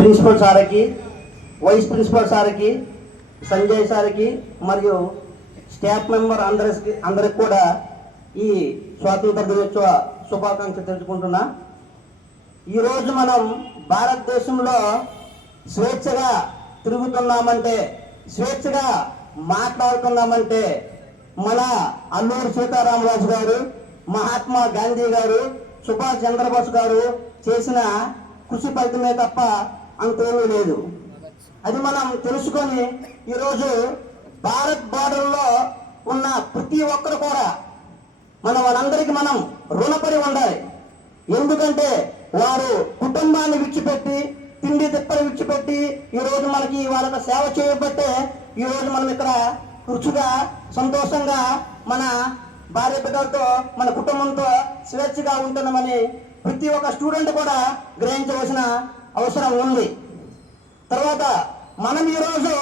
Principal సార్కి, vice principal సార్కి, సంజయ్ సార్కి మరియు స్టాఫ్ మెంబర్ అందరికి కూడా ఈ స్వాతంత్ర దినోత్సవ శుభాకాంక్షలు తెలుసుకుంటున్నా. ఈరోజు మనం భారతదేశంలో స్వేచ్ఛగా తిరుగుతున్నామంటే, స్వేచ్ఛగా మాట్లాడుతున్నామంటే మన అల్లూరి సీతారామరాజు గారు, మహాత్మా గాంధీ గారు, సుభాష్ చంద్రబోస్ గారు చేసిన కృషి ఫలితమే తప్ప అంతేమీ లేదు. అది మనం తెలుసుకొని ఈరోజు భారత్ బార్డర్లో ఉన్న ప్రతి ఒక్కరు కూడా మనందరికీ మనం రుణపడి ఉండాలి. ఎందుకంటే వారు కుటుంబాన్ని విడిచిపెట్టి, తిండి తిప్పలు విడిచిపెట్టి ఈరోజు మనకి వాళ్ళకి సేవ చేయబట్టే ఈరోజు మనం ఇక్కడ రుచిగా సంతోషంగా మన భార్య బిడ్డలతో మన కుటుంబంతో స్వేచ్ఛగా ఉంటున్నామని ప్రతి ఒక్క స్టూడెంట్ కూడా గ్రహించవలసిన అవసరం ఉంది. తర్వాత మనం ఈరోజు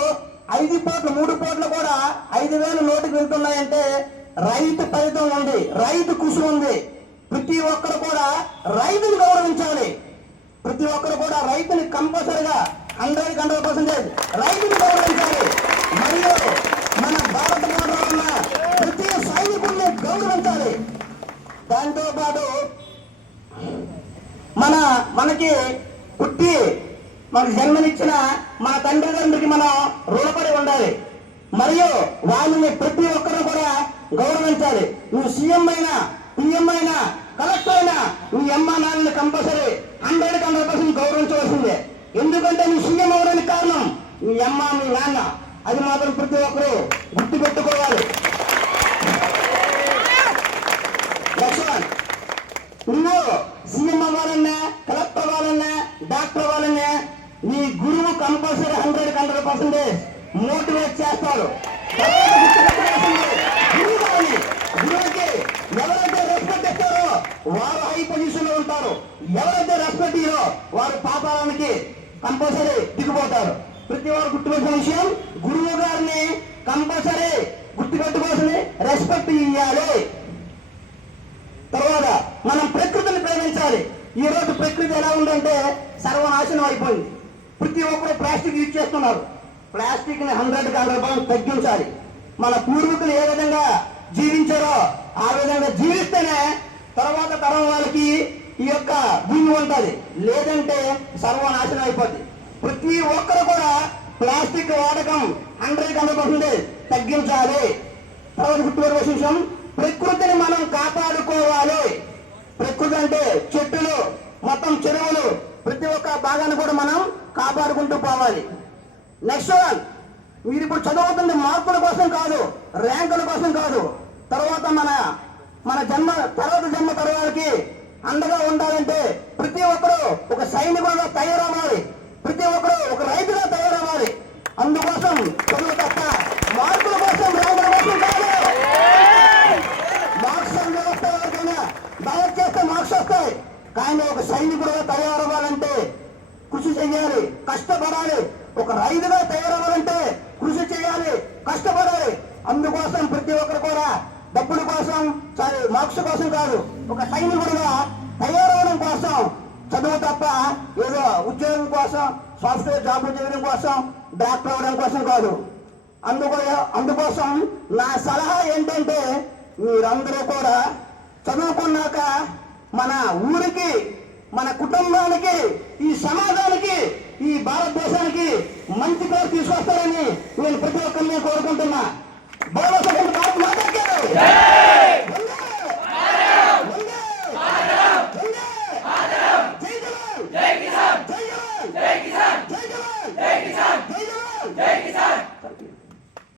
5 పూట్లు 3 పూట్లు కూడా 5,000 నోటికి వెళ్తున్నాయంటే రైతు ఫలితం ఉంది, రైతు కృషి ఉంది. ప్రతి ఒక్కరు కూడా రైతుని గౌరవించాలి. ప్రతి ఒక్కరు కూడా రైతుని కంపల్సరిగా 100% రైతుని గౌరవించాలి. మరియు మన భారతదేశంలో ఉన్న ప్రతి సైనికుడిని గౌరవించాలి. దాంతో పాటు మనకి పుట్టి మనకు జన్మనిచ్చిన మన తండ్రిదండ్రులకి మనం రుణపడి ఉండాలి. మరియు వాళ్ళని ప్రతి ఒక్కరు కూడా గౌరవించాలి. నువ్వు సీఎం అయినా, పిఎం అయినా, కలెక్టర్ అయినా నీ అమ్మ నాన్నని కంపల్సరీ 100% గౌరవించవలసిందే. ఎందుకంటే నువ్వు సీఎం అవడానికి కారణం మీ అమ్మ మీ నాన్న. అది మాత్రం ప్రతి ఒక్కరు గుర్తు పెట్టుకోవాలి. లక్ష్మణ్, నువ్వు సీఎం అవ్వాలన్నా, కలెక్టర్ అవ్వాలన్నా, డాక్టర్ అవ్వాలన్నా నీ గురువు కంపల్సరీ 100% మోటివేట్ చేస్తారు. గురువుకి ఎవరైతే రెస్పెక్ట్ ఇస్తారో వారు హై పొజిషన్ లో ఉంటారు. ఎవరైతే రెస్పెక్ట్ ఇయ్యో వారు పాతాళానికి కంపల్సరీ దిగిపోతారు. ప్రతి వారు గుర్తుపెట్టిన విషయం, గురువు గారిని కంపల్సరీ గుర్తుపెట్టుకోవాల్సింది రెస్పెక్ట్ ఇవ్వాలి. తర్వాత మనం ప్రకృతిని ప్రేమించాలి. ఈ రోజు ప్రకృతి ఎలా ఉందంటే సర్వనాశనం అయిపోయింది. ప్రతి ఒక్కరు ప్లాస్టిక్ యూజ్ చేస్తున్నారు. ప్లాస్టిక్ ని 100% తగ్గించాలి. మన పూర్వీకులు ఏ విధంగా జీవించారో ఆ విధంగా జీవిస్తేనే తర్వాత తరం వాళ్ళకి ఈ యొక్క భూమి ఉంటుంది. లేదంటే సర్వనాశనం అయిపోద్ది. ప్రతి ఒక్కరు కూడా ప్లాస్టిక్ వాడకం 100% తగ్గించాలి. తర్వాత గుర్తుపెట్టుకోవాల్సిన విషయం, ప్రకృతిని మనం కాపాడుకోవాలి. ప్రకృతి అంటే చెట్టులు, మొత్తం చెరువులు, ప్రతి ఒక్క భాగాన్ని కూడా మనం కాపాడుకుంటూ పోవాలి. నెక్స్ట్ వన్, మీరు ఇప్పుడు చదువుతుంది మార్కుల కోసం కాదు, ర్యాంకుల కోసం కాదు. తర్వాత మన జన్మ తరాలకి అండగా ఉండాలంటే ప్రతి ఒక్కరు ఒక సైనికులుగా తయారవ్వాలి. ప్రతి ఒక్కరు ఒక రైతుగా తయారవ్వాలి. అందుకోసం చదువు తప్ప మార్కుల కోసం, ర్యాంకుల కోసం కాదు. మార్క్స్ వ్యవస్థ డైరెక్ట్ చేస్తే మార్క్స్ వస్తాయి. కానీ ఒక సైనికుడుగా తయారవ్వాలంటే కృషి చేయాలి, కష్టపడాలి. ఒక రైతుగా తయారవ్వాలంటే కృషి చేయాలి, కష్టపడాలి. అందుకోసం ప్రతి ఒక్కరు కూడా డబ్బుల కోసం, మార్క్స్ కోసం కాదు, ఒక సైనికుడుగా తయారవడం కోసం, చదువు తప్ప ఏదో ఉద్యోగం కోసం, సాఫ్ట్వేర్ జాబ్ చేయడం కోసం, డాక్టర్ అవ్వడం కోసం కాదు. అందుకోసం నా సలహా ఏంటంటే మీరందరూ కూడా చదువుకున్నాక మన ఊరికి, మన కుటుంబానికి, ఈ సమాజానికి, ఈ భారతదేశానికి మంచి పేరు తీసుకొస్తారని నేను ప్రతి ఒక్కరిని కోరుకుంటున్నాను.